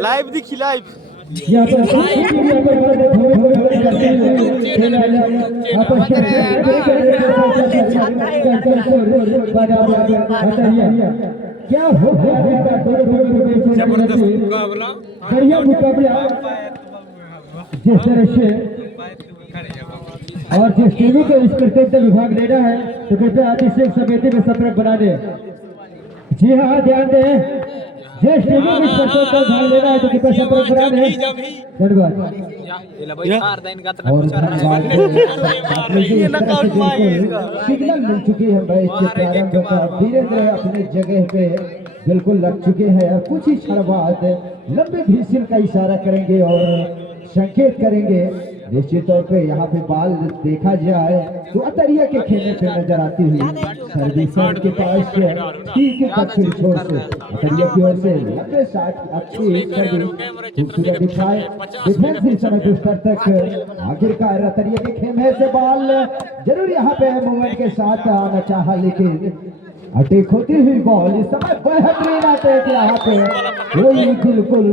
Live दिखी live क्या हो जबरदस्त मुकाबला बढ़िया मुकाबला जिस तरह से और जिस टीवी को इस कर्तव्य विभाग लेना है तो कृपया इसे समिति में संपर्क बना दे। जी हाँ ध्यान दें, जिस टीवी को इस कर्तव्य का भाग लेना है तो कृपया संपर्क बना दे। धन्यवाद। सिग्नल मिल चुकी है मैच के प्रारंभ का। वीरेंद्र अपनी जगह पे बिल्कुल लग चुके हैं और कुछ ही क्षण बाद लंबे व्हिसिल का इशारा करेंगे और संकेत करेंगे। निश्चित तौर पे यहाँ पे बाल देखा जाए तो अतरिया के खेलने पे नजर आती हुई सर्विसर के पास ठीक दक्षिण छोर से अतरिया की ओर से लंबे शॉट अच्छी सर्विस खूबसूरत दिखाए डिफेंस इस समय कुछ स्तर तक आखिरकार अतरिया के खेमे से बाल जरूर यहाँ पे मूवमेंट के साथ आना चाहा लेकिन अटैक होती हुई बॉल इस समय बेहतरीन अटैक यहाँ पे कोई बिल्कुल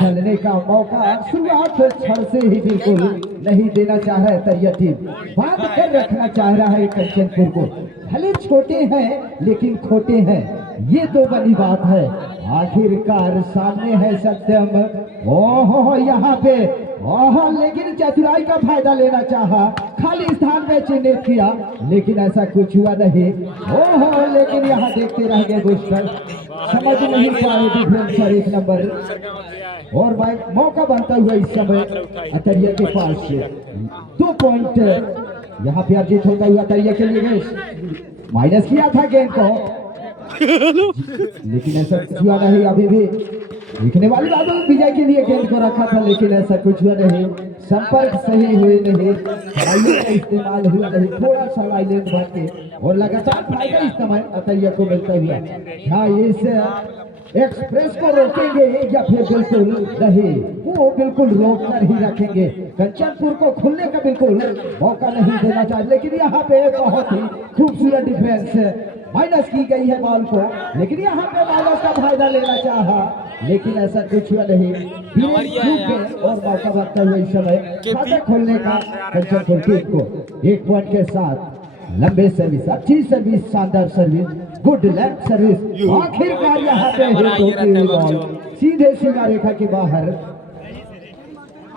चलने का मौका शुरुआत क्षण से ही बिल्कुल नहीं देना चाह रहा है तरिया टीम बांध कर रखना चाह रहा है कंचनपुर को। भले छोटे हैं लेकिन खोटे हैं, ये तो बड़ी बात है। आखिरकार सामने है सत्यम, ओहो यहाँ पे ओहो लेकिन चतुराई का फायदा लेना चाहा, खाली स्थान में चिन्हित किया लेकिन ऐसा कुछ हुआ नहीं। ओहो लेकिन यहाँ देखते रह गए बूस्टर, समझ नहीं पाए डिफरेंसर एक नंबर और मौका बनता हुआ इस समय अतरिया के पास 2 पॉइंट यहाँ पे अर्जित होता हुआ अतरिया के लिए गए। माइनस किया था गेंद को लेकिन ऐसा कुछ हुआ नहीं। अभी भी लिखने वाली बात विजय के लिए गेंद को रखा था लेकिन ऐसा कुछ हुआ नहीं। संपर्क सही हुए नहीं, का इस्तेमाल हुआ नहीं, थोड़ा सा लाइलेंट बाटे और लगातार फायदा इस समय अतरिया को मिलता हुआ। हाँ इस एक्सप्रेस को रोकेंगे या फिर बिल्कुल नहीं, वो बिल्कुल रोक कर ही रखेंगे। कंचनपुर को खुलने का बिल्कुल मौका नहीं देना चाहिए लेकिन यहाँ पे बहुत ही खूबसूरत डिफेंस माइनस की गई है बॉल को लेकिन यहाँ पे माइनस का फायदा लेना चाहा लेकिन ऐसा कुछ हुआ नहीं। और मौका बनता हुआ इस समय खाता खोलने का कंचनपुर टीम को 1 पॉइंट के साथ। लंबे सर्विस, अच्छी सर्विस, शानदार सर्विस, गुड लेग सर्विस, आखिरकार यहाँ पे हिट होती हुई बॉल सीधे सीमा रेखा के बाहर।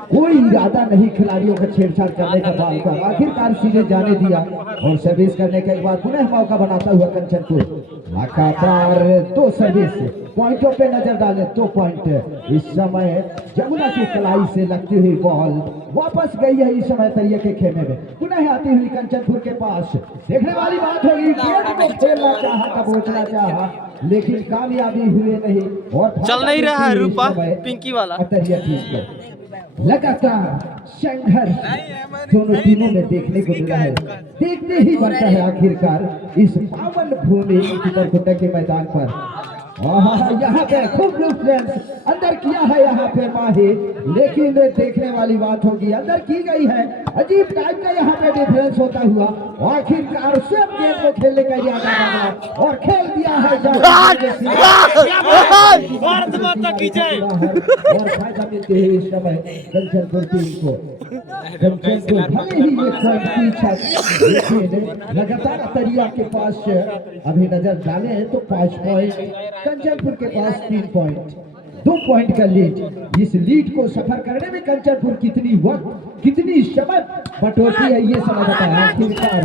कोई इरादा नहीं खिलाड़ियों का छेड़छाड़ करने का बॉल पर, आखिरकार सीधे जाने दिया और सर्विस करने के बाद पुनः मौका बनाता हुआ कंचनपुर लगातार 2 सर्विस पॉइंटों पे नजर डाले। 2 पॉइंट इस समय जमुना की कलाई से लगती हुई बॉल वापस गई है इस समय तरिया के खेमे में, पुनः आती हुई कंचनपुर के पास। देखने वाली बात होगी, गेंद को खेलना चाहा, दबोचना चाहा लेकिन कामयाबी हुए नहीं और चल नहीं रहा है रूपा पिंकी वाला। तरिया टीम को लगातार संघर्ष दोनों टीमों में देखने को मिला है। देखते ही बनता है आखिरकार इस पावन भूमि चित्रकूटा के मैदान पर। यहाँ पे खूब डिफरेंस अंदर किया है यहाँ पे माही लेकिन देखने वाली बात होगी अंदर की गई है। अजीब टाइप का यहाँ पे डिफरेंस होता हुआ आखिरकार स्वयं गेंद को खेलने का इरादा बना और खेल दिया है और फायदा मिलते हुए इस समय कंचनपुर टीम को। कंचनपुर भले ही लगातार अतरिया के पास अभी नजर डाले तो 5 पॉइंट, कंचनपुर के पास 3 पॉइंट, 2 पॉइंट का लीड। इस लीड को सफर करने में कंचनपुर कितनी वक्त कितनी समय बटोरती है ये समझ आता है। आखिरकार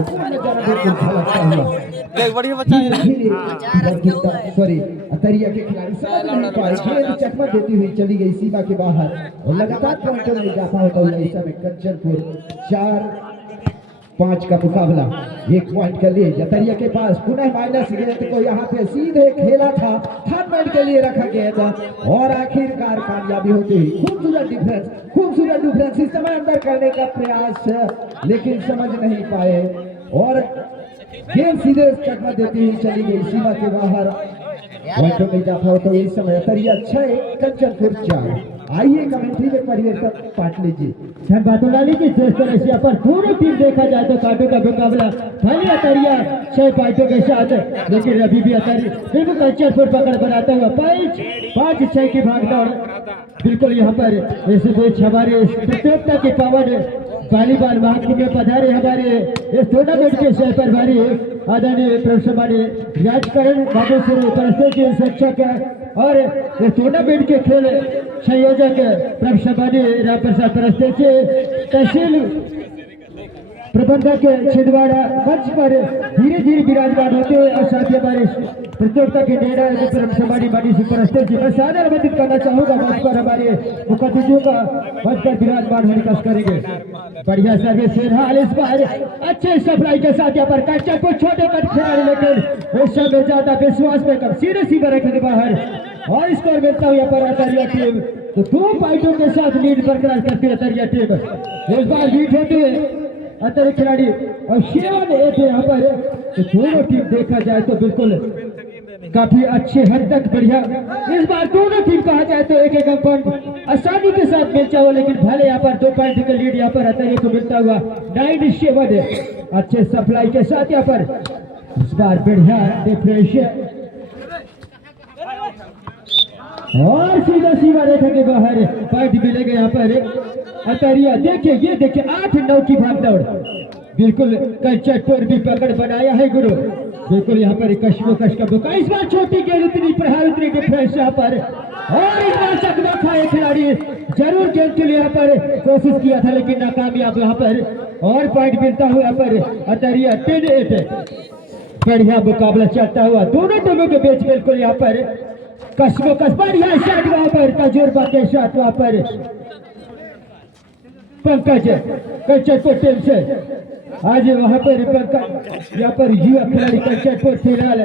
सॉरी अतरिया के खिलाड़ी समझ नहीं पाए, गेंद चकमा देती हुई चली गई सीमा के बाहर और लगातार पॉइंटों में इजाफा होता हुआ इस समय कंचनपुर 4-5 का मुकाबला 1 पॉइंट के लिए। अतरिया के पास पुनः माइनस गेंद को यहाँ पे सीधे खेला था, 3 पॉइंट के लिए रखा गया था और आखिरकार कामयाबी होती हुई खूबसूरत डिफरेंस इस समय अंदर करने का प्रयास लेकिन समझ नहीं पाए और गेंद सीधे चकमा देती हुई चली गई सीमा के बाहर। पॉइंटों में इजाफा होता हुआ इस समय अतरिया 6 कंचनपुर 4। आइए कमेंट्री में परिवर्तन पाट लीजिए। हम बात उड़ा लीजिए जिस तरह से यहाँ पर दोनों टीम देखा जाए तो कांटों का मुकाबला खाली अतरिया 6 पॉइंटों के साथ, लेकिन अभी भी अतरिया बिल्कुल कच्चा फुट पकड़ बनाता हुआ 5-6 की भागदौड़ बिल्कुल यहाँ पर इस बीच हमारे प्रतियोगिता के पावन वॉलीबॉल महाकुंभ में पधारे हमारे इस टूर्नामेंट के सह प्रभारी आदरणीय प्रोफेसर मानी राजकरण बाबू श्री परिषद के शिक्षक और इस टूर्नामेंट के खेल संयोजक प्रोफेसर मानी राम प्रसाद परिषद के तहसील प्रबंधक छिंदवाड़ा मंच पर धीरे धीरे विराजमान होते हुए और साथ ही हमारे प्रतियोगिता के निर्णय समानी मनी सुपरस्टार जी मैं सादर आमंत्रित करना चाहूंगा मंच पर हमारे मुख्य अतिथियों का मंच पर विराजमान होने का करेंगे। बढ़िया सर्विस फिलहाल इस बार अच्छे सप्लाई के साथ यहाँ पर कच्चा को छोटे कट खिलाड़ी, लेकिन इस समय ज्यादा विश्वास में कम सीधे रखेंगे बाहर और स्कोर मिलता हुआ यहाँ पर अतरिया टीम तो 2 पॉइंटों के साथ लीड बरकरार करती है अतरिया टीम। इस बार लीड होते हुए अतरिया खिलाड़ी और 7-8 यहाँ पर तो दोनों टीम देखा जाए तो बिल्कुल काफी अच्छे हद तक बढ़िया। इस बार दोनों टीम कहा जाए तो एक पॉइंट आसानी के साथ मिल जाओ, लेकिन भले यहाँ पर 2 पॉइंट का लीड यहाँ पर अतरिया को मिलता हुआ 9-7 अच्छे सप्लाई के साथ यहाँ पर इस बार बढ़िया डिफरेंशियल और सीधा रेखा के बाहर पॉइंट मिलेगा यहाँ पर अतरिया। देखिए ये देखिए 8-9 की भागदौड़ बिल्कुल कंचटपुर भी पकड़ बनाया है गुरु बिल्कुल यहाँ पर कश का बुका। इस बार छोटी गेंद उतनी प्रहार उतनी डिफरेंस यहाँ पर और इस बार चकमा खाए खिलाड़ी जरूर गेंद के लिए यहाँ पर कोशिश किया था लेकिन नाकामयाब यहाँ पर और पॉइंट मिलता हुआ यहाँ पर अतरिया 10-8 बढ़िया मुकाबला चलता हुआ दोनों टीमों के बीच बिल्कुल यहाँ पर कस बढ़िया शॉट वहां पर तजुर्बा के साथ वहां पर पंकज कंचटपुर टीम से आज वहां पर पंकज यहाँ पर युवा खिलाड़ी कंचटपुर फिलहाल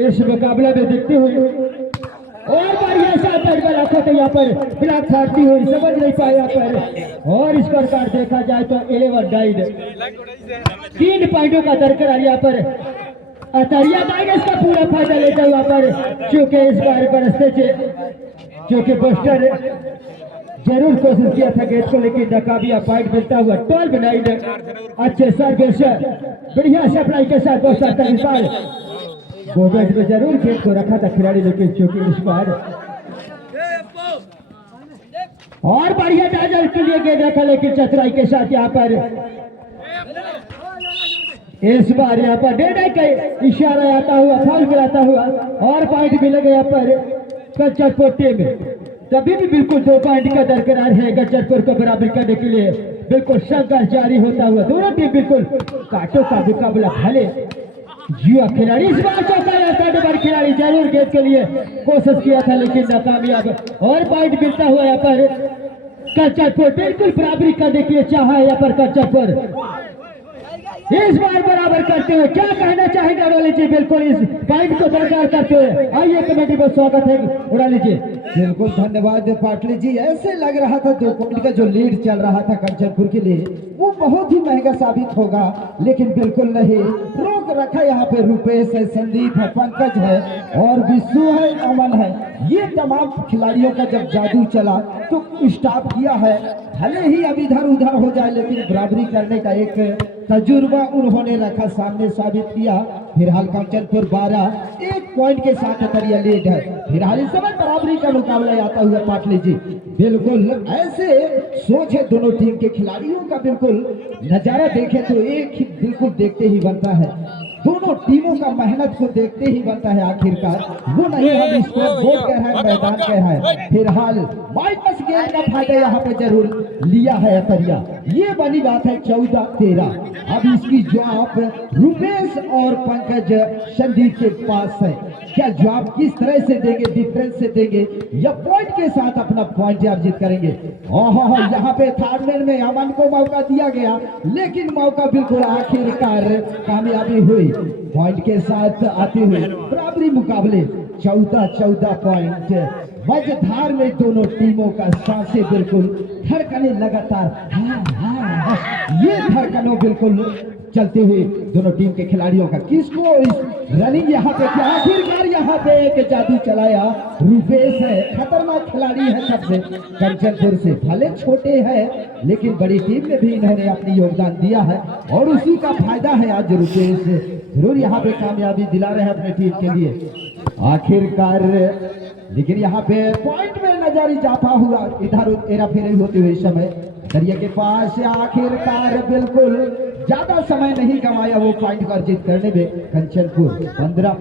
इस मुकाबला में दिखती हुई और बढ़िया साथ लाखों तो यहाँ पर ब्लॉक फाड़ती हुई समझ नहीं पाया यहाँ पर और इस प्रकार देखा जाए तो 11-9 3 पॉइंटों का दरकरार यहाँ पर अतरिया माइनस का पूरा फायदा लेता हुआ पर चूंकि इस बार बरसते चूंकि पोस्टर जरूर कोशिश किया था गेट को लेकिन नाकामयाब पॉइंट मिलता हुआ 12-9 अच्छे सर्विस बढ़िया सप्लाई के साथ बहुत सारा विशाल मोमेंट में जरूर गेट को रखा था खिलाड़ी लेकिन चूंकि इस बार और बढ़िया डाजर के लिए गेट रखा लेकिन चतुराई के साथ यहाँ पर इस बार यहाँ पर डेढ़ का इशारा आता हुआ फाउल मिलाता हुआ और पॉइंट मिलेगा यहाँ पर कंचटपुर टीम। तभी भी बिल्कुल 2 पॉइंट का दरकरार है कंचटपुर को बराबर करने के लिए बिल्कुल संघर्ष जारी होता हुआ दोनों टीम बिल्कुल कांटों का मुकाबला भले युवा खिलाड़ी इस बार चौका खिलाड़ी जरूर गेंद के लिए कोशिश किया था लेकिन नाकामयाब और पॉइंट मिलता हुआ यहाँ पर कंचटपुर बिल्कुल बराबरी करने के लिए चाहा यहाँ पर कंचटपुर इस बार बराबर करते हुए क्या कहना चाहेंगे उड़ा लीजिए बिल्कुल इस पॉइंट को बरकरार करते हुए आइए कमेटी में स्वागत है उड़ा लीजिए। बिल्कुल धन्यवाद पाटली जी। ऐसे लग रहा था 2 पॉइंट का जो लीड चल रहा था कंचनपुर के लिए वो बहुत ही महंगा साबित होगा लेकिन बिल्कुल नहीं रोक रखा। यहाँ पे रुपेश है, संदीप है, पंकज है और विशु है, अमन है। ये तमाम खिलाड़ियों का जब जादू चला तो स्टॉप किया है। भले ही अब इधर उधर हो जाए लेकिन बराबरी करने का एक तजुर्बा उन्होंने रखा सामने साबित किया। फिलहाल कंचनपुर 12 1 पॉइंट के साथ अतरिया लीड है। फिलहाल इस समय बराबरी का मुकाबला आता हुआ पाटली जी बिल्कुल ऐसे सोच है दोनों टीम के खिलाड़ियों का बिल्कुल नजारा देखे तो एक ही बिल्कुल देखते ही बनता है। दोनों टीमों का मेहनत को देखते ही बनता है आखिरकार वो नहीं हम स्कोर बोर्ड कह रहे हैं मैदान कह रहे हैं। फिलहाल माइनस गेंद का फायदा यहाँ पे जरूर लिया है अतरिया। ये बनी बात है 14-13। अब इसकी जवाब रुपेश और पंकज संदीप के पास है। क्या जवाब किस तरह से देंगे, डिफरेंस से देंगे या पॉइंट के साथ अपना पॉइंट अर्जित करेंगे। यहाँ पे थर्ड मैन में अमन को मौका दिया गया लेकिन मौका बिल्कुल आखिरकार कामयाबी हुई। पॉइंट के साथ आते हुए बराबरी मुकाबले 14-14 पॉइंट मझधार में दोनों टीमों का सांसें बिल्कुल धड़कने लगातार ये धड़कनों बिल्कुल चलते हुए दोनों टीम के खिलाड़ियों का किसको रनिंग यहाँ पे क्या, आखिरकार यहाँ पे एक जादू चलाया। रुपेश है, खतरनाक खिलाड़ी है सबसे, कंचनपुर से, भले छोटे हैं लेकिन बड़ी टीम में भी इन्होंने अपनी योगदान दिया है और उसी का फायदा है आज रुपेश जरूर यहाँ पे कामयाबी दिला रहे हैं अपने टीम के लिए आखिरकार। लेकिन यहाँ पे पॉइंट में नजर इजाफा हुआ, इधर हेरा फेरी होते हुए समय दरिया के पास आखिरकार बिल्कुल ज्यादा समय नहीं गंवाया वो पॉइंट को अर्जित करने में। कंचनपुर 15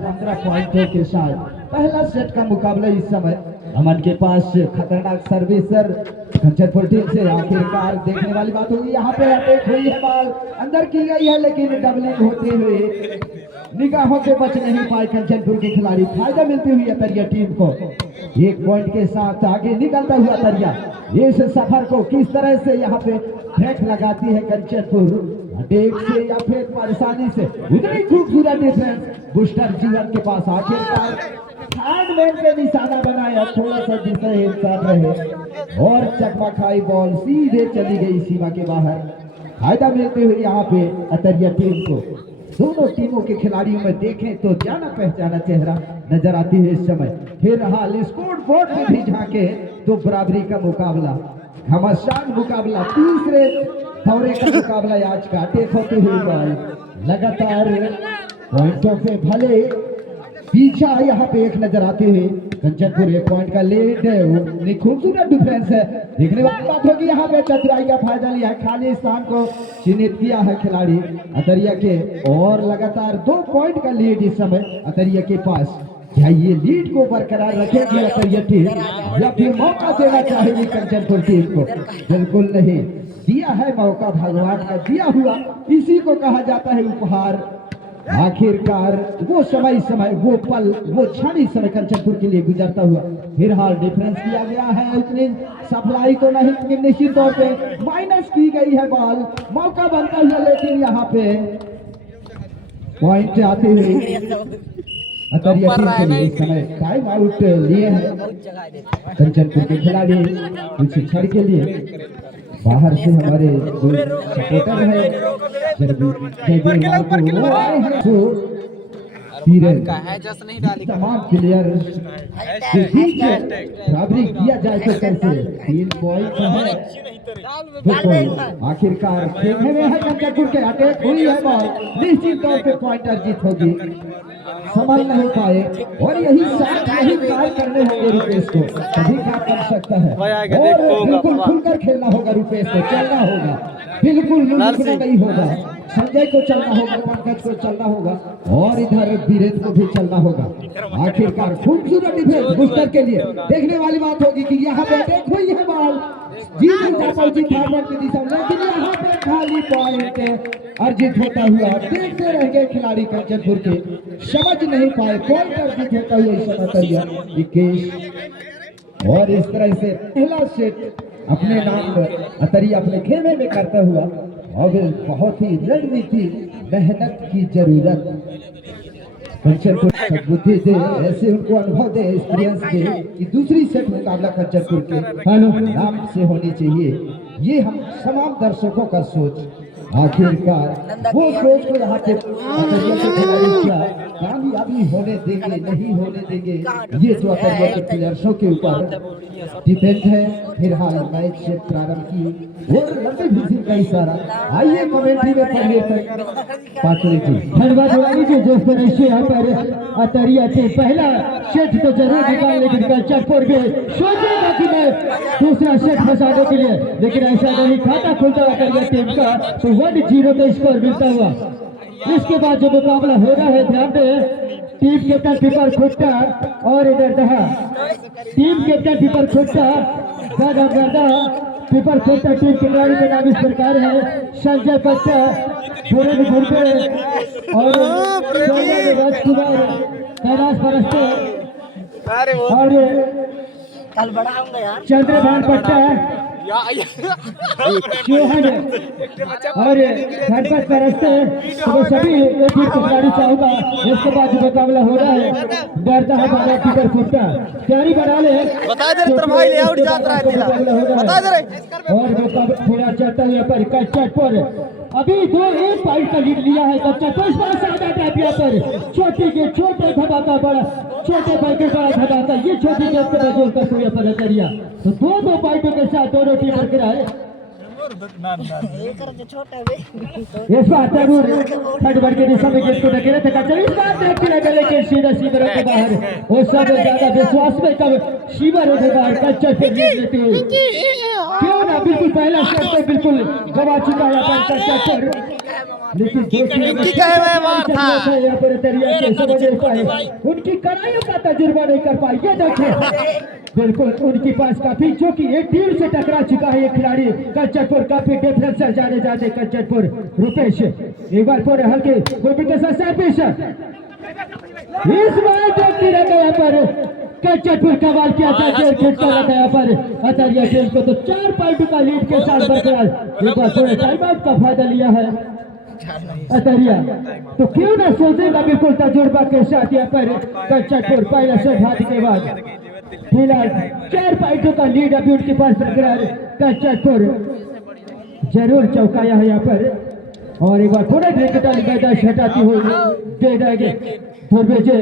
पॉइंटों के साथ पहला सेट का मुकाबला इस समय अमन के पास खतरनाक सर्विसर कंचनपुर टीम से। आखिरकार देखने वाली बात होगी, यहाँ पे अटैक हुई है, बॉल अंदर की गई है लेकिन डबलिंग होते हुए निगाहों से बच नहीं पाए कंचनपुर के खिलाड़ी। फायदा मिलती हुई अतरिया टीम को, एक पॉइंट के साथ आगे निकलता हुआ अतरिया इस सफर को किस तरह से यहाँ पे ब्रेक लगाती है कंचनपुर अटैक से या फिर परेशानी से। उतनी खूबसूरत डिफेंस बूस्टर जीवन के पास आखिरकार थर्ड मैन पे निशाना बनाया, थोड़ा सा जिसे इंसाफ रहे और चकमा खाई बॉल सीधे चली गई सीमा के बाहर। फायदा मिलते हुए यहाँ पे अतरिया टीम को। दोनों टीमों के खिलाड़ियों में देखें तो जाना पहचाना चेहरा नजर आती है इस समय। फिलहाल स्कोर बोर्ड में भी झांके तो बराबरी का मुकाबला, घमासान मुकाबला, तीसरे दौरे का मुकाबला आज का। अटैक होते हुए बॉल लगातार पॉइंटों पे भले पीछा यहाँ पे एक नजर आते हुए कंचनपुर एक पॉइंट का लीड है, खूबसूरत डिफरेंस है। देखने वाली बात होगी यहाँ पे चतुराई का फायदा लिया, खाली स्थान को चिन्हित किया है खिलाड़ी अतरिया के और लगातार 2 पॉइंट का लीड इस समय अतरिया के पास। क्या ये लीड को बरकरार रखेगी अतरिया टीम या फिर मौका देना चाहेगी कंचनपुर टीम को? बिल्कुल नहीं, दिया है मौका भगवान का दिया हुआ, इसी को कहा जाता है उपहार। आखिरकार वो समय वो पल वो क्षण इस समय कंचनपुर के लिए गुजरता हुआ। फिलहाल डिफरेंस किया गया है, इतनी सप्लाई तो नहीं लेकिन निश्चित तौर पे माइनस की गई है बॉल, मौका बनता हुआ लेकिन यहाँ पे पॉइंट आते हुए अतरिया टीम के लिए इस समय टाइम आउट लिए हैं कंचनपुर के खिलाड़ी कुछ क्षण के लिए। बाहर से हमारे जो सपोर्टर है तमाम प्लेयर के बीच बराबरी किया जाए तो कैसे 3 पॉइंट है। आखिरकार खेलने में है कंचनपुर के, अटैक हुई है बॉल, निश्चित तौर पे पॉइंट अर्जित होगी, संभल नहीं पाए और यही साथ यही कार्य करने होंगे रुपेश को, तभी काम कर सकता है और बिल्कुल खुलकर खेलना होगा रुपेश को, चलना होगा, बिल्कुल रुकना नहीं होगा। संजय को चलना होगा, पंकज को चलना होगा और इधर वीरेंद्र को भी चलना होगा। आखिरकार खूबसूरत डिफेंस बूस्टर के लिए। देखने वाली बात होगी कि यहाँ पे अटैक हुई है बॉल की दिशा, लेकिन यहाँ पे खाली पॉइंट अर्जित होता हुआ देखते रह गए खिलाड़ी कंचनपुर के, समझ नहीं पाए पॉइंट अर्जित होता हुआ इस समय 21 और इस तरह से पहला सेट अपने नाम अतरिया अपने खेमे में करता हुआ। और बहुत ही रणनीति मेहनत की जरूरत, कंचनपुर बुद्धि दे, ऐसे उनको अनुभव दे, एक्सपीरियंस दे कि दूसरी सेट मुकाबला कंचनपुर के नाम से होनी चाहिए। ये हम तमाम दर्शकों का सोच, आखिरकार वो सोच को यहाँ पे क्या कामयाबी होने देंगे नहीं होने देंगे, ये जो अतरिया के प्लेयर्सों के ऊपर डिपेंड है। फिलहाल मैच से प्रारंभ की और लंबे विजिल का इशारा, आइए कमेंट्री में पढ़िए पाटली जी। धन्यवाद वाली जी, जिस तरह से यहाँ पर अतरिया से पहला सेट तो जरूर निकाल, लेकिन कंचनपुर भी सोचेगा कि मैं दूसरा सेट फंसाने के लिए, लेकिन ऐसा नहीं, खाता खुलता अतरिया टीम का तो 1-0 का स्कोर मिलता हुआ। इसके बाद जो मुकाबला हो रहा है, ध्यान दें, टीम कैप्टन पीपर खुट्टा और इधर दहा, टीम कैप्टन पीपर खुट्टा गर्दा पीपर खुट्टा टीम के खिलाड़ी का नाम इस प्रकार है, संजय पट्टा, धीरेन्द्र घुरपे और राजकुमार कैलाश परस्ते और चंद्रभान पट्टा चौहान और धनपत परस्ते, तो सभी एक ही खिलाड़ी चाहूंगा। इसके बाद मुकाबला हो रहा है, डरता है बाबा पीपर खुट्टा, तैयारी बना ले, बता दे रे भाई, लेआउट जात रहा है, बता दे रे। और मुकाबला पूरा चलता हुआ पर कंचनपुर अभी 2-1 पॉइंट का लीड लिया है कच्चा तो इस बार सादा टाइपिया पर छोटी के छोटे धमाका बड़ा छोटे भाई के बड़ा धमाका ये छोटी गेंद पे बजोल का सूर्य पर नजरिया तो 2-2 पॉइंटों के साथ दोनों टीम बरकरार है। इस बार जरूर थर्ड बार के दिशा में गेंद को धकेला था चलिए इस बार देखते लगे लेकिन सीधा सीवर के बाहर वो सब ज्यादा विश्वास में कब सीवर के बाहर कच्चा फिर लेते हुए क्यों ना बिल्कुल पहला शॉट तो बिल्कुल गवा चुका है अपन कच्चा लेकिन पिंकी का है मार था यहाँ पर तरिया के समझ नहीं पाए उनकी कड़ाइयों का तजुर्बा नहीं कर पाए ये देखिए बिल्कुल उनके पास काफी जो कि एक टीम से टकरा चुका है ये खिलाड़ी कंचनपुर काफी डिफरेंस से जाने जाते कंचनपुर रुपेश एक बार पूरे हल्के गोपी के साथ सर्विस इस बार देखती रह गया पर कंचनपुर कमाल किया था जेल खिंचता रह गया पर अतरिया टीम को तो 4 पॉइंट का लीड के साथ बरकरार एक बार पूरे टाइम आउट का फायदा लिया है अतरिया तो क्यों ना सोचेगा बिल्कुल तजुर्बा के साथ यहाँ पर कंचनपुर पहले से हाथ के बाद फिलहाल 4 पॉइंटों का लीड अभी उनके पास बरकरार कंचनपुर जरूर चौकाया है यहाँ पर और एक बार पूरे क्रिकेटर मैदान हटाती हुई दे देंगे धर्मेजे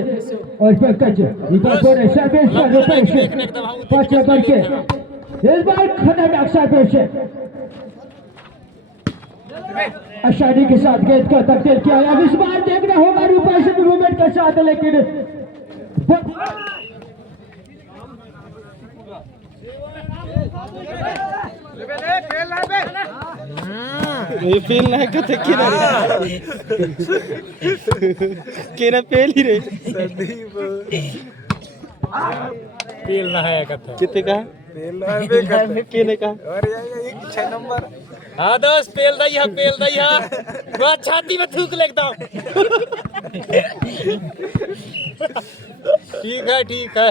और पंकज एक बार पूरे सर्विस पर रुपेश 5 नंबर के इस बार खतरनाक सर्विस आसानी के साथ गेंद का तब्दील किया अब इस बार देखना होगा रुपेश मूवमेंट के साथ लेकिन ये फील नहीं करते केना पेल ही रे फील ना है कथा कितने का केने का और ये 6 नंबर हाँ दोस्त पेल दई वो छाती में थूक लेता ठीक है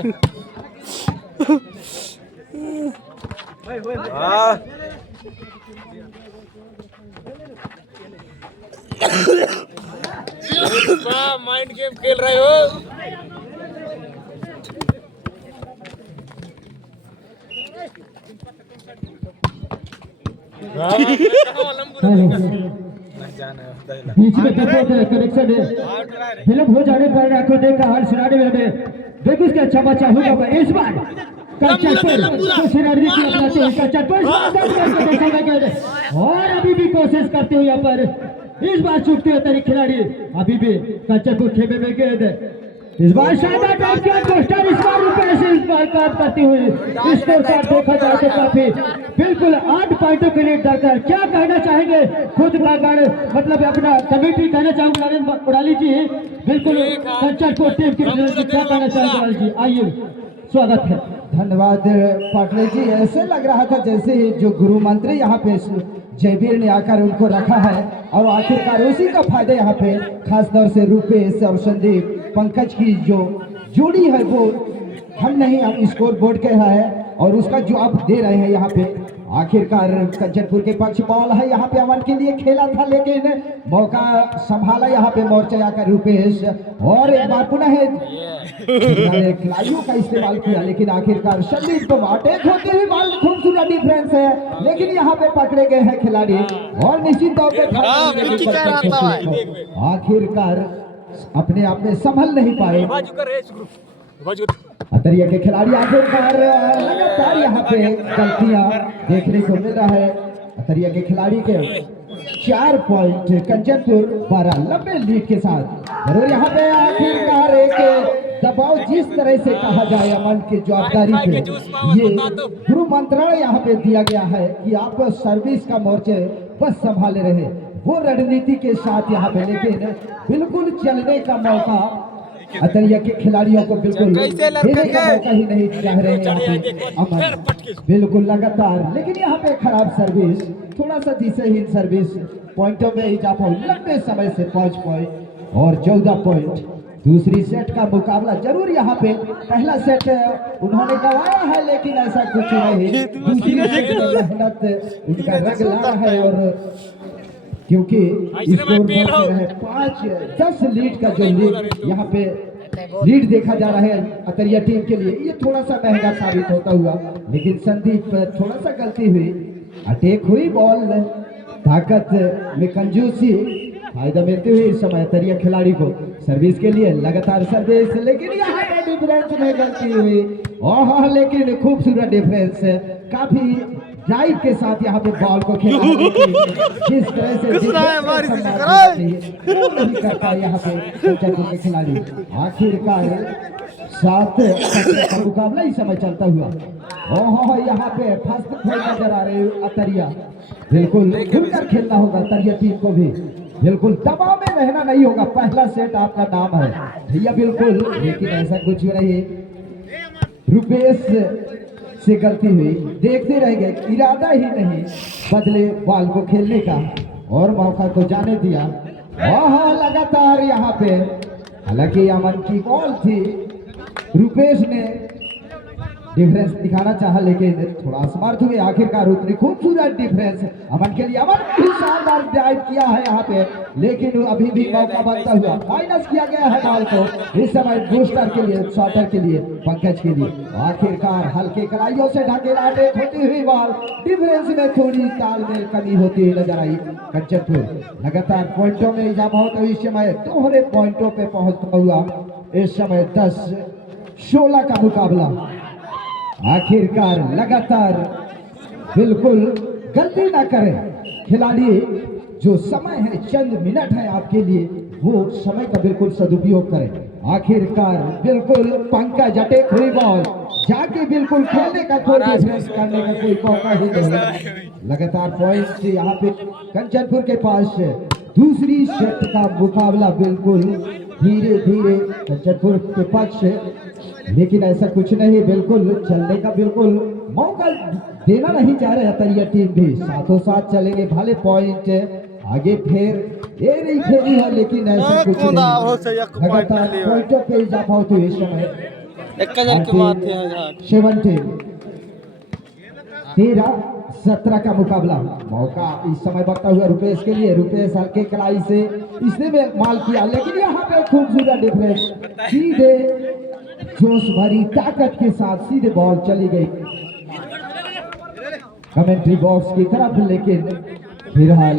माइंड गेम खेल रहे हो बीच में कनेक्शन है फिल्म हो जाने पर आंखों देखा हर सिनारे में देखो इसका अच्छा बच्चा होगा इस बार और अभी भी कोशिश करते हुए यहाँ पर इस बार चूकते हुए तरीके खिलाड़ी अभी भी कंचनपुर खेमे में गेंद इस बार शानदार टॉप किया कोस्टर इस बार रुपए से इस बार काम करती हुई स्कोर कार्ड देखा जाए तो काफी बिल्कुल 8 पॉइंटों के लिए डरकर क्या कहना चाहेंगे खुद का गाने मतलब अपना कमेटी कहना चाहूंगा नरेंद्र उड़ाली जी बिल्कुल कंचनपुर टीम की क्या कहना चाहेंगे उड़ाली जी आइए स्वागत है। धन्यवाद पाटले जी ऐसे लग रहा था जैसे ही जो गुरु मंत्री यहाँ पे जयवीर ने आकर उनको रखा है और आखिरकार उसी का फायदा यहाँ पे खास तौर से रुपेश और संदीप पंकज की जो जोड़ी है वो हम नहीं हम स्कोर बोर्ड कह रहा है और उसका जो आप दे रहे हैं यहाँ पे आखिरकार कंचनपुर के पक्ष बॉल है यहाँ पे अमन के लिए खेला था लेकिन मौका संभाला यहाँ पे मोर्चा आकर रुपेश और एक बार पुनः खिलाड़ियों का इस्तेमाल किया लेकिन आखिरकार संदीप तो अटैक होते ही बॉल खूबसूरत डिफरेंस है लेकिन यहाँ पे पकड़े गए हैं खिलाड़ी और निश्चित तौर पे आखिरकार अपने आप में संभल नहीं पाए अतरिया के खिलाड़ी आखिरकार लगातार यहाँ पे गलतियां देखने को मिल रहा है अतरिया के खिलाड़ी के 4 पॉइंट कंचनपुर 12 लंबे लीड के साथ जरूर यहाँ पे आखिरकार एक दबाव जिस तरह से कहा जाए अमन की जवाबदारी पे ये गुरु मंत्रालय यहाँ पे दिया गया है कि आप सर्विस का मोर्चे बस संभाले रहे वो रणनीति के साथ यहाँ पे लेकिन बिल्कुल चलने का मौका अतरिया के खिलाड़ियों को बिल्कुल देने का मौका ही नहीं चाह रहे हैं अमन बिल्कुल लगातार लेकिन यहाँ पे खराब सर्विस थोड़ा सा दिशेहीन सर्विस पॉइंटों में इजाफा लंबे समय से 5 पॉइंट और 14 पॉइंट दूसरी सेट का मुकाबला जरूर यहाँ पे पहला सेट उन्होंने गवाया है लेकिन ऐसा कुछ नहीं दूसरी सेट में मेहनत उनका रंग लाना है और क्योंकि स्कोर 5-10 लीड का जो लीड यहाँ पे लीड देखा जा रहा है अतरिया टीम के लिए ये थोड़ा सा महंगा साबित होता हुआ लेकिन संदीप थोड़ा सा गलती हुई अटैक हुई बॉल ताकत में कंजूसी फायदा मिलते हुए इस समय तरिया खिलाड़ी को सर्विस के लिए लगातार सर्विस, लेकिन यहाँ पे डिफरेंस में गलती हुई। ओह लेकिन खूबसूरत डिफरेंस, काफी ड्राइव के साथ यहाँ पे बॉल को खेला, जिस तरह से नहीं करता यहाँ पे के खिलाड़ी। आखिरकार 7 का मुकाबला इस समय चलता हुआ। ओह यहाँ पे फर्स्ट नजर आ रहे अतरिया, बिल्कुल खुलकर खेलना होगा तरिया टीम को भी, बिल्कुल दबाव में रहना नहीं होगा। पहला सेट आपका नाम है भैया, बिल्कुल, लेकिन ऐसा कुछ नहीं। रुपेश से गलती हुई, देखते रह गए, इरादा ही नहीं बदले बॉल को खेलने का और मौका को जाने दिया। वह लगातार यहाँ पे, हालांकि अमन की बॉल थी, रुपेश ने डिफरेंस दिखाना चाहा लेकिन थोड़ा असमर्थ हुए। आखिरकार उतनी खूबसूरत डिफरेंस अमन के लिए, अमन भी शानदार ड्राइव किया है यहाँ पे, लेकिन अभी भी मौका बनता हुआ माइनस किया गया है बॉल को इस समय बूस्टर के लिए, शॉटर के लिए, पंकज के लिए। आखिरकार हल्के कलाइयों से ढके लाटे होती हुई बॉल, डिफरेंस में थोड़ी तालमेल कमी होती हुई नजर आई। कंचनपुर लगातार पॉइंटों में इजाफा होता हुआ इस समय दोहरे पॉइंटों पे पहुंचता हुआ इस समय 10-16 का मुकाबला। आखिरकार लगातार बिल्कुल गलती ना करें खिलाड़ी, जो समय है चंद मिनट है आपके लिए, वो समय का बिल्कुल सदुपयोग करें। आखिरकार बिल्कुल पंकज अटैक हुई बॉल, जाके बिल्कुल खेलने का कोई डिफरेंस करने का कोई मौका ही नहीं। लगातार पॉइंट यहाँ पे कंचनपुर के पास। दूसरी सेट का मुकाबला बिल्कुल धीरे धीरे कंचनपुर के पक्ष, लेकिन ऐसा कुछ नहीं, बिल्कुल चलने का बिल्कुल मौका देना नहीं चाह रहे तरिया टीम भी, साथों साथ चलेंगे। भले पॉइंट आगे फेर ये नहीं फेरी है, लेकिन ऐसा कुछ नहीं, लगातार पॉइंटों पे इजाफा होते हुए इस समय 13-17 का मुकाबला। मौका इस समय बढ़ता हुआ रुपेश के लिए, रुपेश हल्के कलाई से इसने में माल किया, लेकिन यहाँ पे खूबसूरत डिफरेंस, सीधे जोश भरी ताकत के साथ सीधे बॉल चली गई कमेंट्री बॉक्स की तरफ, लेकिन फिलहाल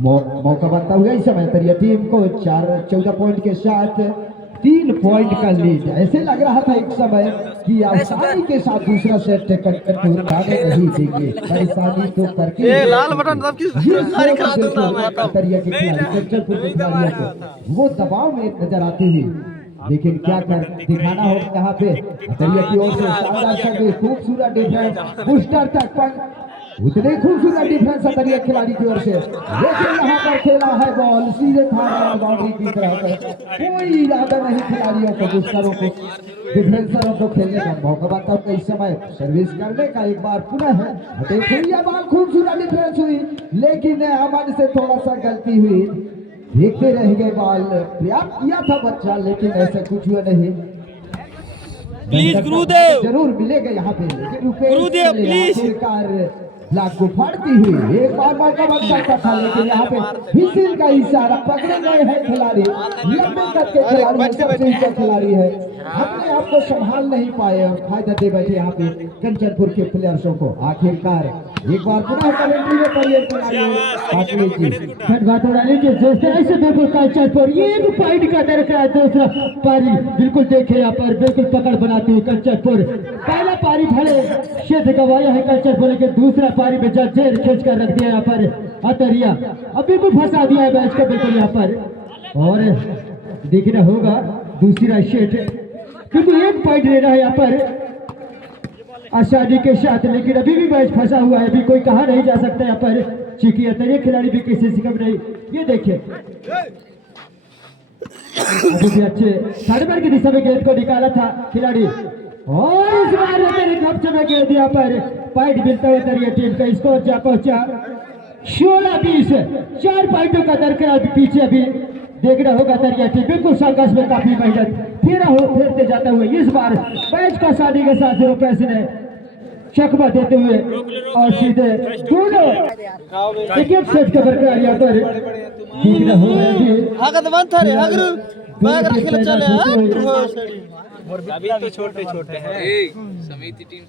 मौका बनता हुआ इस समय तरिया टीम को 14 पॉइंट के साथ 3 पॉइंट का लीड। ऐसे लग रहा था एक समय कि आसानी के साथ दूसरा सेट कंचनपुर आगे नहीं देंगे, परेशानी तो करके लाल बटन तरिया के खिलाड़ी कंचनपुर के खिलाड़ियों को वो दबाव में नजर आती हुई, लेकिन क्या कर दिखाना हो यहाँ पे तरिया की ओर से शानदार शॉट, खूबसूरत डिफेंस, बूस्टर तक उतने खूबसूरत डिफेंस है तरिया खिलाड़ी की ओर से, लेकिन यहाँ पर खेला है बॉल सीधे था बाउंड्री की तरफ। कोई इरादा नहीं खिलाड़ियों को, बूस्टरों को, डिफेंसरों को खेलने का मौका बनता है इस समय सर्विस करने का। एक बार पुनः देखिए बॉल, खूबसूरत डिफेंस हुई, लेकिन अमन से थोड़ा सा गलती हुई, देखते रह गए बॉल। प्रयास किया था बच्चा, लेकिन ऐसा कुछ हुआ नहीं। प्लीज गुरुदेव, जरूर मिलेगा यहाँ पे, लेकिन गुरुदेव प्लीज ब्लॉक को फाड़ती हुई एक बार मौका बन सकता था, लेकिन यहाँ पे विसिल का इशारा, पकड़े गए हैं खिलाड़ी, लंबे कद के खिलाड़ी है, सबसे ऊंचा खिलाड़ी है, अपने आप को संभाल नहीं पाए और फायदा दे बैठे यहाँ पे कंचनपुर के प्लेयर्सों को। आखिरकार एक बार पुनः कमेंट्री में परियर बात हो रही है जिस तरह से बिल्कुल कंचनपुर एक पॉइंट का दरकार, दूसरा पारी बिल्कुल देखे यहाँ पर बिल्कुल पकड़ बनाती है कंचनपुर। पहला पारी भले क्षेत्र गवाया है कंचनपुर के, दूसरा पारी में जेल खींच कर रख दिया यहाँ पर अतरिया, अब बिल्कुल फंसा दिया है मैच को बिल्कुल यहाँ पर। और देखना होगा दूसरा सेट, क्योंकि एक पॉइंट लेना है यहाँ पर आसानी के साथ, लेकिन अभी भी मैच फंसा हुआ है, अभी कोई कहा नहीं जा सकता यहाँ पर, चूंकि अतरिया खिलाड़ी भी किसी से कम नहीं। ये देखिए अभी भी अच्छे साइड की दिशा में गेंद को निकाला था खिलाड़ी, और इस बार कब्जे में गेंद यहाँ पर पॉइंट मिलता हुआ तरिया टीम का स्कोर जा पहुंचा 16-20, 4 पॉइंटों का दरकार पीछे। अभी देखना होगा तरिया टीम बिल्कुल संघर्ष में काफी मेहनत फेरते जाता हुआ इस बार मैच को आसानी के साथ रुपेश ने चकमा देते हुए और सीधे दोनों एक एक सेट का बरकरार यहाँ पर देखना हो रहा है। हागत बंद था रे हगरू बैग रखे चले अभी तो छोटे छोटे हैं समिति टीम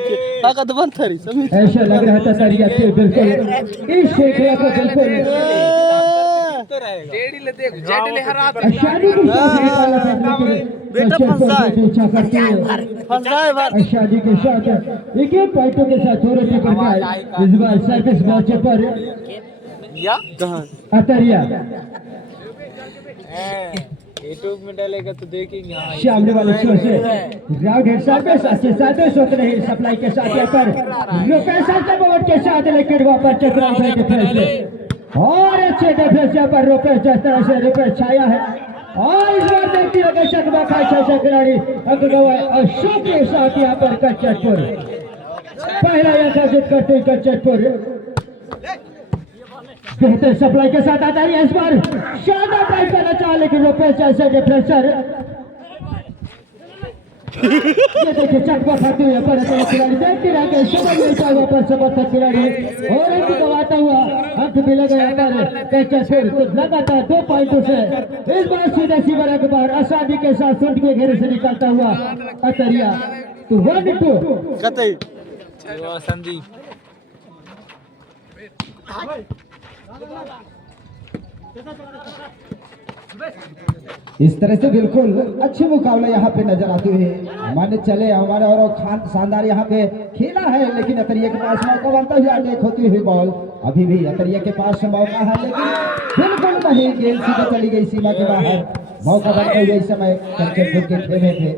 के हागत बंद था रे समिति ऐसा लग रहा था तरिया के बिल्कुल इस श्रृंखला को बिल्कुल शादी की बेटा शादी के साथ एक एक पॉइंटों के साथ थोड़े से करके इस बार सर्विस मौके पर अतरिया यूट्यूब में डालेगा तो देखेंगे सामने वाले छोर से ग्राउंड हेड सर्विस अच्छे साथ सोच रहे सप्लाई के साथ यहाँ पर लोकेश बोर्ड के साथ लेकिन वहाँ पर चक्रांत है डिफेंस और अच्छे डिफेंस यहाँ पर रुपेश जिस तरह से रुपेश छाया है और इस बार देखती है कि चकमा खाई छह खिलाड़ी अंक गवाए और शो के साथ यहाँ पर कंचनपुर पहला यहाँ जीत करते कंचनपुर बेहतर सप्लाई के साथ आता है इस बार शानदार ड्राइव करना चाहा लेकिन रुपेश जैसे डिफेंसर ये देखिए चकमा खाते हुए पर खिलाड़ी देखते रह गए समझ नहीं पाए वापस समर्थक खिलाड़ी और अंक गवाता हुआ अंक मिलेगा यहाँ पर कंचनपुर तो लगातार 2 पॉइंटों से इस बार सीधे सीवर के बाहर आसानी के साथ सुंड के घेरे से निकलता हुआ अतरिया तो 1-2 कतई संदीप इस तरह से बिल्कुल अच्छे मुकाबला यहाँ पे नजर आते हुए माने चले हमारा और शानदार यहाँ पे खेला है लेकिन अतरिया के पास मौका बनता हुआ अटैक होती हुई बॉल अभी भी अतरिया के पास मौका है लेकिन बिल्कुल नहीं गेंद सीधा चली गई सीमा के बाहर मौका बनता हुआ इस समय कंचनपुर के खेमे पे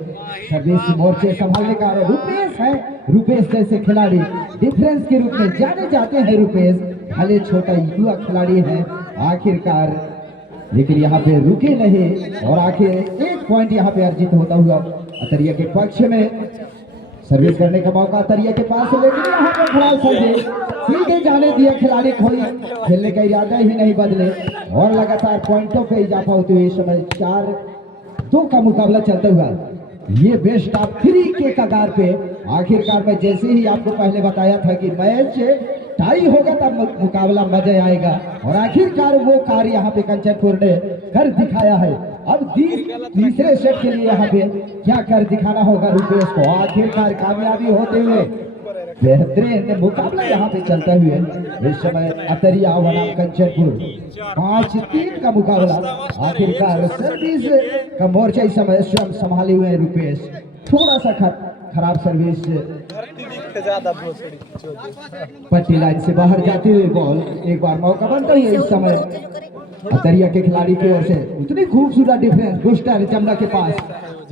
सर्विस मोर्चे संभालने का रुपेश है रुपेश जैसे खिलाड़ी डिफरेंस के रूप में जाने जाते हैं रुपेश भले छोटा युवा खिलाड़ी है आखिरकार लेकिन यहाँ पे रुके नहीं और आखिर 1 पॉइंट यहाँ पे अर्जित होता हुआ अतरिया के पक्ष में सर्विस करने का मौका अतरिया के पास है लेकिन यहाँ पे खराब समझे सीधे जाने दिया खिलाड़ी कोई खेलने का इरादा ही नहीं बदले और लगातार पॉइंटों पे इजाफा होते हुए इस समय 4-2 का मुकाबला चलता हुआ ये बेस्ट ऑफ 3 के कगार पे आखिरकार मैं जैसे ही आपको पहले बताया था कि मैच टाई होगा तब मुकाबला मजा आएगा और आखिरकार वो कार्य यहाँ पे कंचनपुर ने कर दिखाया है। अब तीसरे सेट के लिए यहाँ पे क्या कर दिखाना होगा रुपेश को आखिरकार कामयाबी होते हुए बेहतरीन मुकाबला यहाँ पे चलता हुए इस समय अतरिया बनाम कंचनपुर 5-3 का मुकाबला आखिरकार सर्विस का मोर्चा इस समय स्वयं संभाले हुए रुपेश थोड़ा सा खराब सर्विस पट्टी लाइन से बाहर जाते हुए बॉल एक बार मौका बनता है इस समय अतरिया के खिलाड़ी की ओर से उतनी खूबसूरत डिफरेंस बुस्टर जमुना के पास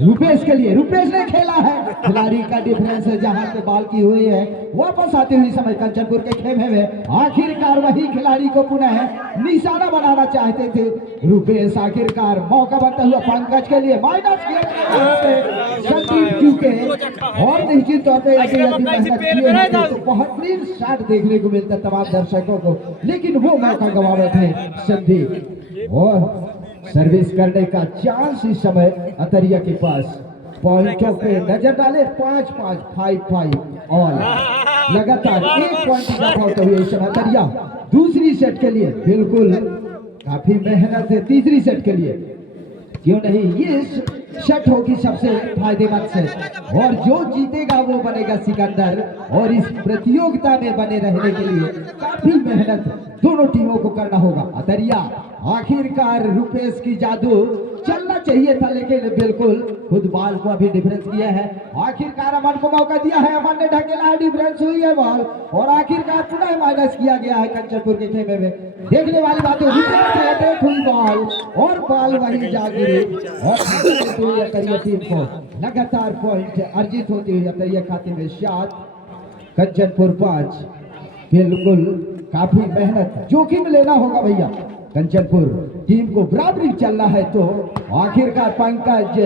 रुपेश के लिए रुपेश ने खेला है खिलाड़ी का डिफरेंस है जहां पे बॉल की हुई है वापस आते हुए समय कंचनपुर के खेमे में आखिरकार वही खिलाड़ी को पुनः निशाना बनाना चाहते थे रुपेश आखिरकार मौका बनता हुआ पंकज के लिए माइनस चूके और निश्चित तौर पर तो बेहतरीन शॉट देखने को मिलता तमाम दर्शकों को लेकिन वो मौका गंवा बैठे संदीप और सर्विस करने का चांस इस समय अतरिया के पास पॉइंटों पे नजर डाले 5-5 और लगातार 1 पॉइंट इजाफा होते हुए इस समय अतरिया दूसरी सेट के लिए बिल्कुल काफी मेहनत है तीसरी सेट के लिए क्यों नहीं ये सेट होगी सबसे फायदेमंद सेट और जो जीतेगा वो बनेगा सिकंदर और इस प्रतियोगिता में बने रहने के लिए काफी मेहनत दोनों टीमों को करना होगा अतरिया आखिरकार रुपेश की जादू चलना चाहिए था लेकिन बिल्कुल खुद बॉल को अभी डिफरेंस किया है आखिरकार अमन को मौका दिया है अमन ने ढकेला डिफरेंस हुई है बॉल और आखिरकार पुनः माइनस किया गया है कंचनपुर के खेमे में देखने वाली बात है हुई बॉल और बॉल वहीं जा गिरी और अतरिया टीम को लगातार पॉइंट अर्जित होते हुए अतरिया खाते में 7 कंचनपुर 5 बिल्कुल काफी मेहनत जोखिम लेना होगा भैया कंचनपुर टीम को बराबरी चलना है तो आखिरकार पंकज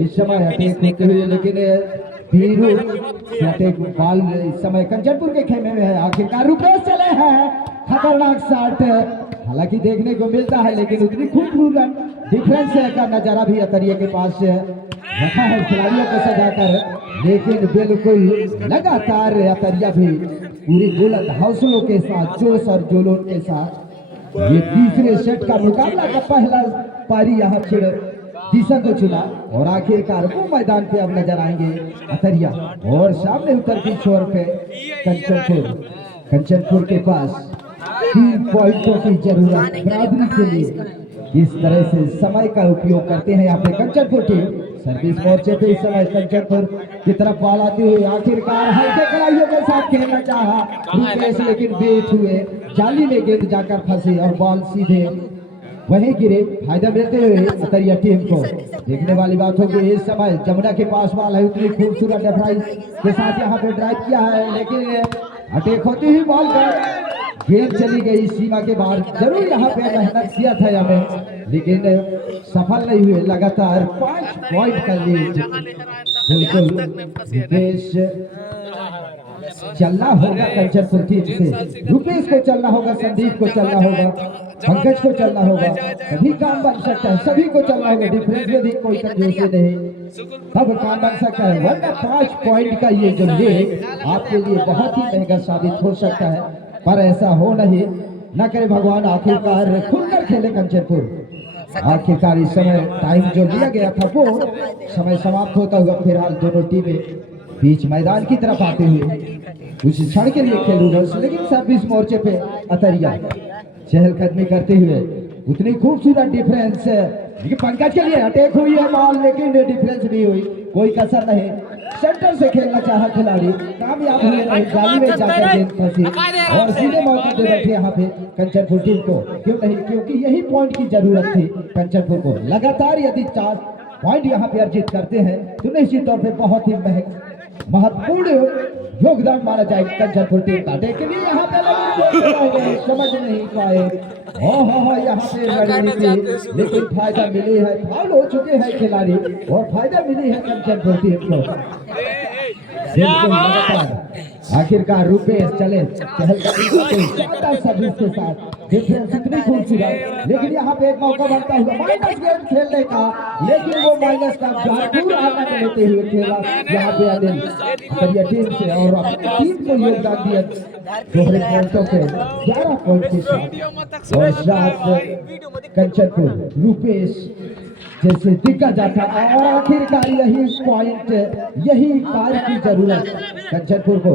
इस समय अटैक होते हुए लेकिन बीरू अटैक बॉल इस समय कंचनपुर के खेमे में है आखिरकार रुपेश चले हैं खतरनाक शॉट हालांकि देखने को मिलता है लेकिन उतनी खूबसूरत डिफरेंस का नजारा भी अतरिया के पास रखा है खिलाड़ियों को सजाकर, लेकिन बिल्कुल लगातार अतरिया भी पूरी बुलंद हौसलों के साथ, जोश और जुनून के साथ ये तीसरे सेट का मुकाबला का पहला पारी यहाँ फिर दिशा को चुना और आखिरकार वो मैदान पे अब नजर आएंगे अतरिया और सामने उत्तर की छोर पे कंचनपुर के पास 3 पॉइंटों की जरूरत बराबरी के लिए। इस तरह से समय का उपयोग करते हैं यहाँ पे कंचनपुर टीम। सर्विस मोर्चे पे इस समय कंचनपुर की तरफ बॉल आती हुई आखिरकार हल्के खिलाड़ियों के साथ खेलना चाहा रुपेश, लेकिन बेट हुए, जाली में गेंद जाकर फंसे और बॉल सीधे वहीं गिरे। फायदा मिलते हुए अतरिया टीम को। देखने वाली बात होगी इस समय जमुना के पास बॉल है, उतनी खूबसूरत डेफराइज के साथ यहाँ पे ड्राइव किया है, लेकिन अटैक होती हुई बॉल पर गेंद चली गई सीमा के बाहर। जरूर यहाँ पे मेहनत किया था हमें, लेकिन सफल नहीं हुए। लगातार 5 पॉइंट का लीड। बिल्कुल रुपेश चलना होगा कंचनपुर टीम से, रुपेश को चलना होगा, संदीप को चलना होगा, पंकज को चलना होगा, सभी काम बन सकता है, सभी को चलना होगा। डिफरेंस में भी कोई कंजूसी नहीं, तब काम बन सकता है, वरना 5 पॉइंट का ये जो लीड आपके लिए बहुत ही महंगा साबित हो सकता है। पर ऐसा हो नहीं न करे भगवान, आखिरकार खुलकर खेले कंचनपुर। आखिरकार इस समय टाइम जो लिया गया था वो समय समाप्त होता हुआ फिलहाल दोनों टीमें बीच मैदान की तरफ आते हुए कुछ क्षण के लिए खेलू, लेकिन सर्विस मोर्चे पे अतरिया चहलकदमी करते हुए उतनी खूबसूरत डिफरेंस पंकज के लिए अटैक हुई है बॉल, लेकिन डिफरेंस नहीं हुई, कोई कसर नहीं। सेंटर से खेलना चाहा खिलाड़ी, कामयाब हुए नहीं, जाली में जाकर गेंद फंसी और सीधे मौका दे बैठे यहाँ पे कंचनपुर टीम को। क्यों नहीं, क्योंकि यही पॉइंट की जरूरत थी कंचनपुर को। लगातार यदि 4 पॉइंट यहाँ पे अर्जित करते हैं तो निश्चित तौर पे बहुत ही महत्वपूर्ण योगदान माना जाएगा कंचनपुर टीम का। लेकिन यहाँ पे समझ नहीं पाए, यहाँ पे रणनीति, लेकिन फायदा मिली है, फाउल हो चुके हैं खिलाड़ी और फायदा मिली है कंचनपुर टीम को। आखिरकार रुपेश चले सर्विस के साथ, डिफरेंस इतनी खूबसूरत, लेकिन यहाँ पे एक मौका बनता हुआ माइनस गेम खेलने का, लेकिन वो माइनस का भरपूर आनंद लेते हुए खेला यहाँ पे अनिल अतरिया टीम से और अपनी टीम को योगदान दिया दोहरे पॉइंटों पे 11 पॉइंट के साथ। और साथ कंचनपुर रुपेश जैसे दिखा जाता और आखिरकार यही पॉइंट, यही पार की जरूरत कंचनपुर को,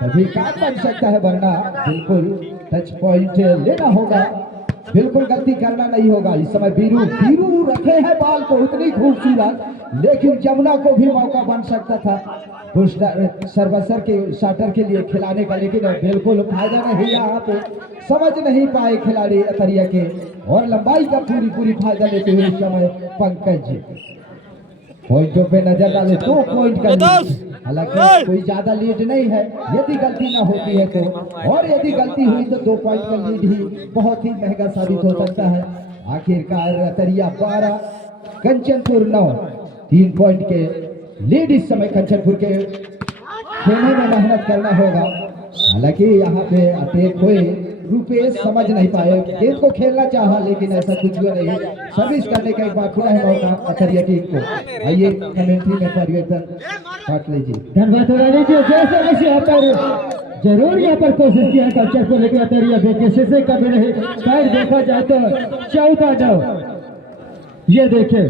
तभी काम बन सकता है, वरना बिल्कुल टच पॉइंट लेना होगा, बिल्कुल गलती करना नहीं होगा। इस समय बीरू रखे हैं बॉल को उतनी खूबसूरत, लेकिन जमुना को भी मौका बन सकता था सर्वसर के शॉटर के लिए खिलाने का, लेकिन बिल्कुल फायदा नहीं, यहाँ पे समझ नहीं पाए खिलाड़ी अतरिया के और लंबाई का पूरी फायदा लेते हुए इस समय पंकज पॉइंटों पे नजर डाले। 2 पॉइंट का लीड, हालांकि कोई ज्यादा लीड नहीं है यदि गलती ना होती है तो, और यदि गलती हुई तो 2 पॉइंट का लीड ही बहुत ही महंगा साबित हो सकता है। आखिरकार अतरिया 12 कंचनपुर 9, 3 पॉइंट के लीड इस समय कंचनपुर के खेलने में मेहनत करना होगा। हालांकि यहाँ पे अटैक हुए, रुपेश समझ नहीं पाए, गेंद को खेलना चाहा लेकिन ऐसा कुछ भी नहीं। सर्विस करने का एक बार खुला है मौका अतरिया टीम को। आइए कमेंट्री में परिवर्तन काट लीजिए। धन्यवाद जैसे यहाँ पर जरूर यहाँ पर कोशिश किया कल्चर को लेकर अतरिया बेकसी से कभी नहीं। शायद देखा जाए तो 14 ये देखे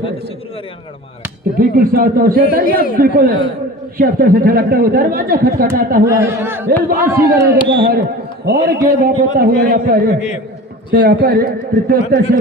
तो बिल्कुल साफ तौर से बिल्कुल शफ्तर से झलकता हुआ दरवाजा खटखटाता हुआ है, इस बार सीधा बाहर और गेंद वापस हुआ यहाँ पर, तो यहाँ पर प्रत्युत्तर से